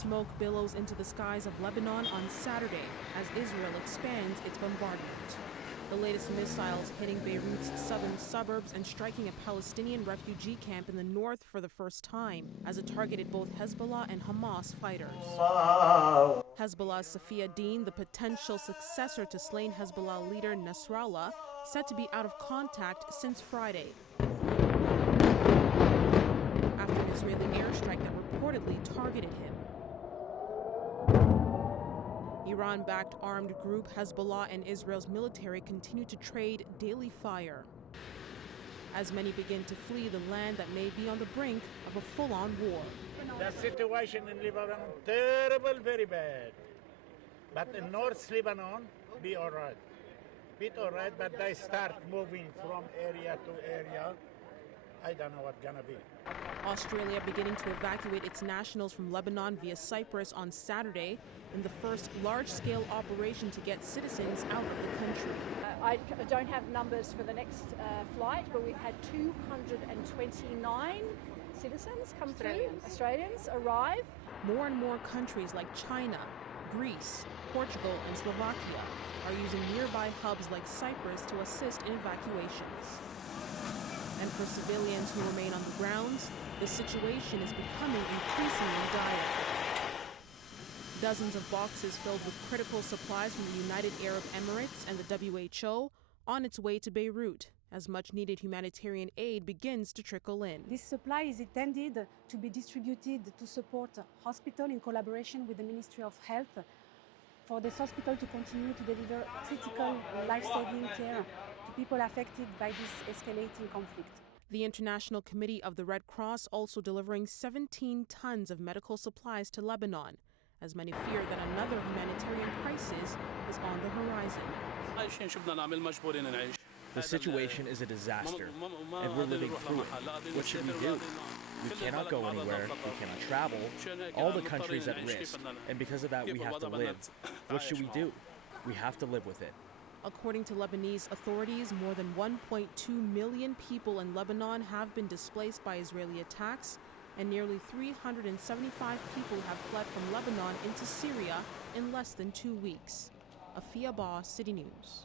smoke billows into the skies of Lebanon on Saturday as Israel expands its bombardment. The latest missiles hitting Beirut's southern suburbs and striking a Palestinian refugee camp in the north for the first time, as it targeted both Hezbollah and Hamas fighters. Hezbollah's Safiya Din, the potential successor to slain Hezbollah leader Nasrallah, said to be out of contact since Friday, after an Israeli airstrike that reportedly targeted him. Iran-backed armed group Hezbollah and Israel's military continue to trade daily fire, as many begin to flee the land that may be on the brink of a full-on war. The situation in Lebanon, terrible, very bad. But in North Lebanon, be all right. Be all right, but they start moving from area to area. I don't know what's gonna be. Australia beginning to evacuate its nationals from Lebanon via Cyprus on Saturday in the first large-scale operation to get citizens out of the country. I don't have numbers for the next flight, but we've had 229 citizens come through, Australians arrive. More and more countries like China, Greece, Portugal, and Slovakia are using nearby hubs like Cyprus to assist in evacuations. And for civilians who remain on the grounds, the situation is becoming increasingly dire. Dozens of boxes filled with critical supplies from the United Arab Emirates and the WHO on its way to Beirut, as much-needed humanitarian aid begins to trickle in. This supply is intended to be distributed to support hospital in collaboration with the Ministry of Health, for this hospital to continue to deliver critical life-saving care to people affected by this escalating conflict. The International Committee of the Red Cross also delivering 17 tons of medical supplies to Lebanon, as many fear that another humanitarian crisis is on the horizon. The situation is a disaster, and we're living through it. What should we do? We cannot go anywhere, we cannot travel, all the country's at risk, and because of that we have to live. What should we do? We have to live with it. According to Lebanese authorities, more than 1.2 million people in Lebanon have been displaced by Israeli attacks, and nearly 375 people have fled from Lebanon into Syria in less than 2 weeks. Afia Ba, City News.